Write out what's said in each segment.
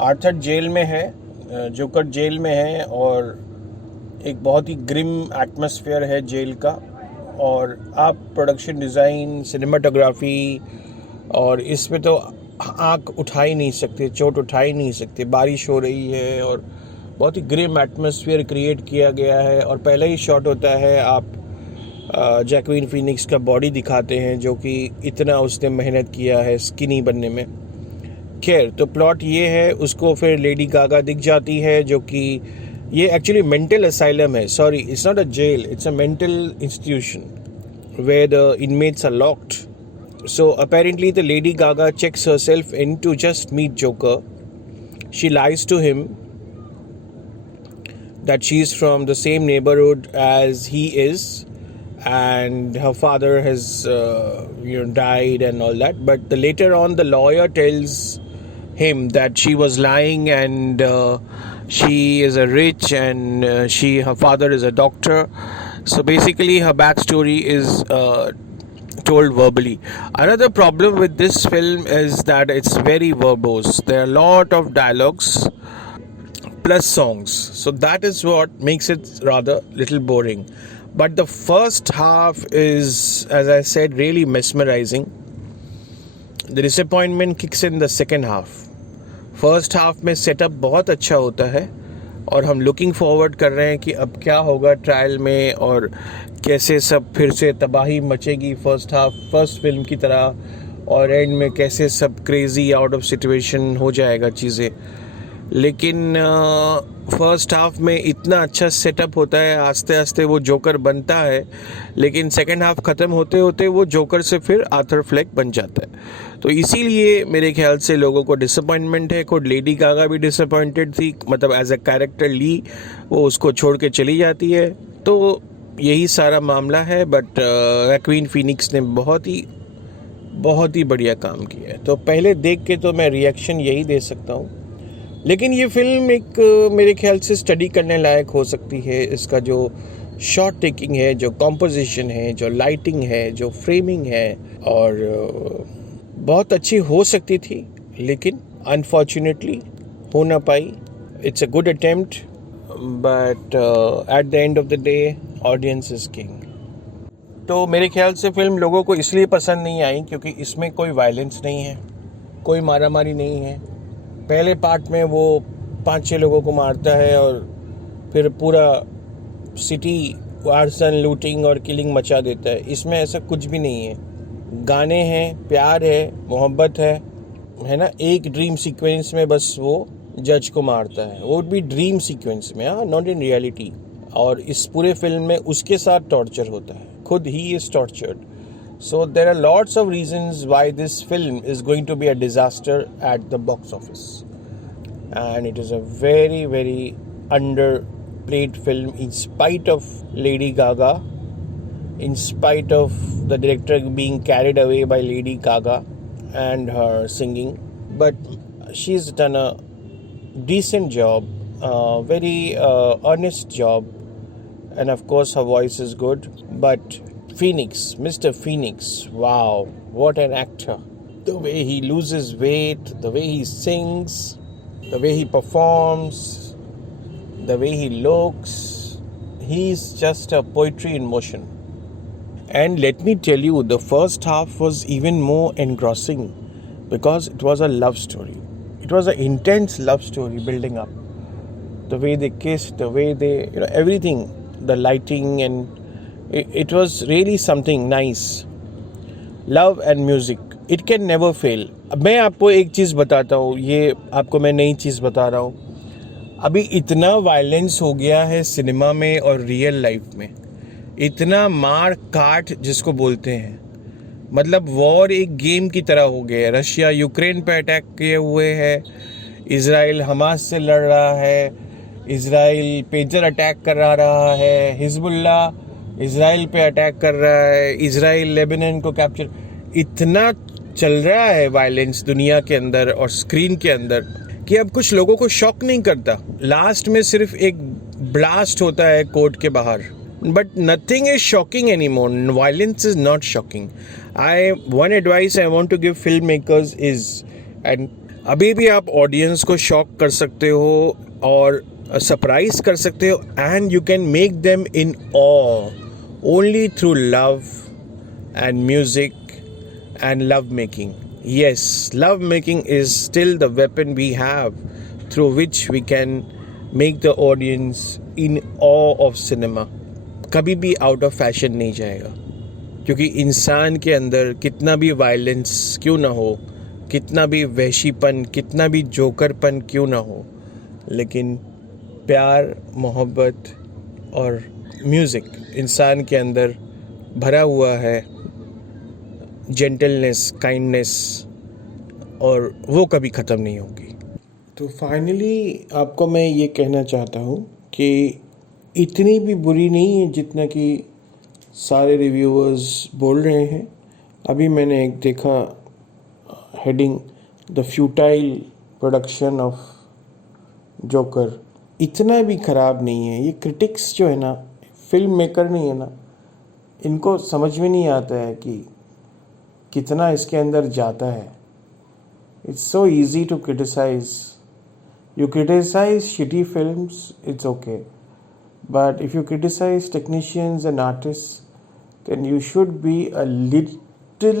Arthur jail में है, joker jail में है और एक बहुत ही ग्रिम एटमॉस्फेयर है जेल का। और आप प्रोडक्शन डिज़ाइन, सिनेमाटोग्राफी और इसमें तो आँख उठा ही नहीं सकते, चोट उठा ही नहीं सकते। बारिश हो रही है और बहुत ही ग्रिम एटमॉस्फेयर क्रिएट किया गया है। और पहला ही शॉट होता है, आप जैक्विन फीनिक्स का बॉडी दिखाते हैं जो कि इतना उसने मेहनत किया है स्किनी बनने में। खैर, तो प्लॉट ये है, उसको फिर लेडी गागा दिख जाती है जो कि ये एक्चुअली मेंटल असाइलम है। Sorry, it's not a jail, it's a mental institution where the inmates are locked. So apparently the Lady Gaga checks herself in to just meet Joker. She lies to him that she's from the same neighborhood as he is, and her father has died and all that. But later on the lawyer tells him that she was lying and she is a rich and her father is a doctor. So basically her backstory is told verbally. Another problem with this film is that it's very verbose. There are a lot of dialogues plus songs, so that is what makes it rather little boring. But the first half is, as I said, really mesmerizing. The disappointment kicks in the second half. First half में setup बहुत अच्छा होता है और हम looking forward कर रहे हैं कि अब क्या होगा ट्रायल में और कैसे सब फिर से तबाही मचेगी फर्स्ट फिल्म की तरह, और एंड में कैसे सब क्रेजी आउट ऑफ सिचुएशन हो जाएगा चीज़ें। लेकिन फर्स्ट हाफ में इतना अच्छा सेटअप होता है, आस्ते आस्ते वो जोकर बनता है, लेकिन सेकंड हाफ ख़त्म होते होते वो जोकर से फिर आर्थर फ्लेक बन जाता है। तो इसीलिए मेरे ख्याल से लोगों को डिसअपॉइंटमेंट है। खुद लेडी गागा भी डिसअपॉइंटेड थी, मतलब एज अ कैरेक्टर ली वो उसको छोड़ के चली जाती है। तो यही सारा मामला है। बट जैक्विन फीनिक्स ने बहुत ही बढ़िया काम किया है। तो पहले देख के तो मैं रिएक्शन यही दे सकता हूँ, लेकिन ये फिल्म एक मेरे ख्याल से स्टडी करने लायक हो सकती है। इसका जो शॉट टेकिंग है, जो कॉम्पोजिशन है, जो लाइटिंग है, जो फ्रेमिंग है, और बहुत अच्छी हो सकती थी, लेकिन अनफॉर्चुनेटली हो ना पाई। It's a good attempt, but at the end of the day audience is king. तो मेरे ख्याल से फिल्म लोगों को इसलिए पसंद नहीं आई क्योंकि इसमें कोई वायलेंस नहीं है, कोई मारामारी नहीं है। पहले पार्ट में वो 5-6 लोगों को मारता है और फिर पूरा सिटी आर्सन, लूटिंग और किलिंग मचा देता है। इसमें ऐसा कुछ भी नहीं है। गाने हैं, प्यार है, मोहब्बत है ना। एक ड्रीम सीक्वेंस में बस वो जज को मारता है, वो भी ड्रीम सीक्वेंस में, नॉट इन रियलिटी। और इस पूरे फिल्म में उसके साथ टॉर्चर होता है, खुद he is tortured. So there are lots of reasons why this film is going to be a disaster at the box office, and it is a very, very underplayed film in spite of Lady Gaga, in spite of the director being carried away by Lady Gaga and her singing. But she's done a decent job, very earnest job, and of course her voice is good. But Phoenix, Mr. Phoenix, wow, what an actor. The way he loses weight, the way he sings, the way he performs, the way he looks, he's just a poetry in motion. And let me tell you, the first half was even more engrossing because it was a love story. It was an intense love story building up. The way they kissed, the way they, everything, the lighting, and it was really something nice. Love and music, it can never fail. अब मैं आपको एक चीज़ बताता हूँ, ये आपको मैं नई चीज़ बता रहा हूँ। अभी इतना वायलेंस हो गया है सिनेमा में और रियल लाइफ में, इतना मार काट जिसको बोलते हैं, मतलब वॉर एक गेम की तरह हो गया है। रशिया यूक्रेन पे अटैक किए हुए है, इजराइल हमास से लड़ रहा है, इजराइल पेजर अटैक कर रहा है, हिजबुल्ला इजराइल पे अटैक कर रहा है, इजराइल लेबनान को कैप्चर, इतना चल रहा है वायलेंस दुनिया के अंदर और स्क्रीन के अंदर कि अब कुछ लोगों को शॉक नहीं करता। लास्ट में सिर्फ एक ब्लास्ट होता है कोर्ट के बाहर, but nothing is shocking any more. Violence is not shocking. One advice I want to give film makers is, and अभी भी आप ऑडियंस को शॉक कर सकते हो और सरप्राइज कर सकते हो, and you can make them in awe only through love and music and love making. Yes, love making is still the weapon we have through which we can make the audience in awe of cinema. कभी भी out of fashion नहीं जाएगा, क्योंकि इंसान के अंदर कितना भी वायलेंस क्यों ना हो, कितना भी वहशीपन, कितना भी जोकरपन क्यों ना हो, लेकिन प्यार, मोहब्बत और म्यूज़िक इंसान के अंदर भरा हुआ है, जेंटलनेस, काइंडनेस, और वो कभी ख़त्म नहीं होगी। तो फाइनली आपको मैं ये कहना चाहता हूँ कि इतनी भी बुरी नहीं है जितना कि सारे रिव्यूअर्स बोल रहे हैं। अभी मैंने एक देखा heading the futile production of joker, इतना भी ख़राब नहीं है। ये क्रिटिक्स जो है ना, फिल्म मेकर नहीं है ना, इनको समझ में नहीं आता है कि कितना इसके अंदर जाता है। It's so easy to criticize. You criticize shitty films, it's okay, but if you criticize technicians and artist then you should be a little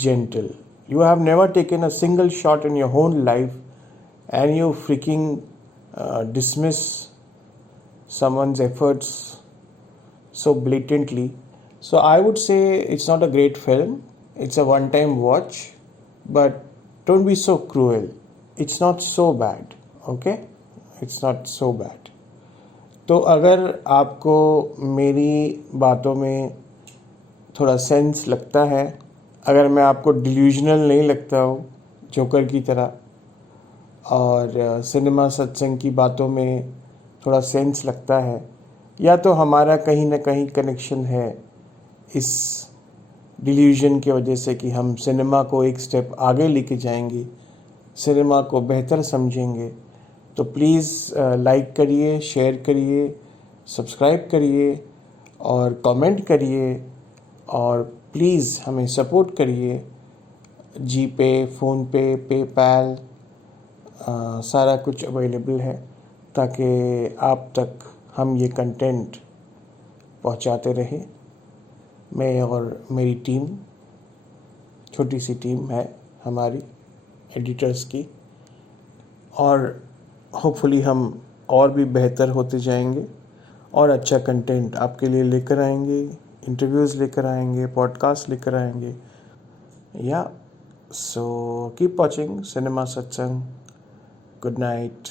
gentle. You have never taken a single shot in your whole life and you freaking dismiss someone's efforts so blatantly. So I would say it's not a great film. It's a one-time watch, but don't be so cruel. It's not so bad, okay? It's not so bad. तो अगर आपको मेरी बातों में थोड़ा sense लगता है, अगर मैं आपको डिल्यूजनल नहीं लगता हूँ जोकर की तरह, और सिनेमा सत्संग की बातों में थोड़ा सेंस लगता है, या तो हमारा कहीं ना कहीं कनेक्शन है इस डिल्यूजन की वजह से कि हम सिनेमा को एक स्टेप आगे लेके जाएंगे, सिनेमा को बेहतर समझेंगे, तो प्लीज़ लाइक करिए, शेयर करिए, सब्सक्राइब करिए और कमेंट करिए, और प्लीज़ हमें सपोर्ट करिए। जी पे, फ़ोनपे, पेपैल, सारा कुछ अवेलेबल है ताकि आप तक हम ये कंटेंट पहुंचाते रहें। मैं और मेरी टीम, छोटी सी टीम है हमारी एडिटर्स की, और होपफुली हम और भी बेहतर होते जाएंगे और अच्छा कंटेंट आपके लिए लेकर आएंगे, इंटरव्यूज़ लेकर आएंगे, पॉडकास्ट लेकर आएंगे। या सो कीप वॉचिंग सिनेमा सत्संग। Good night.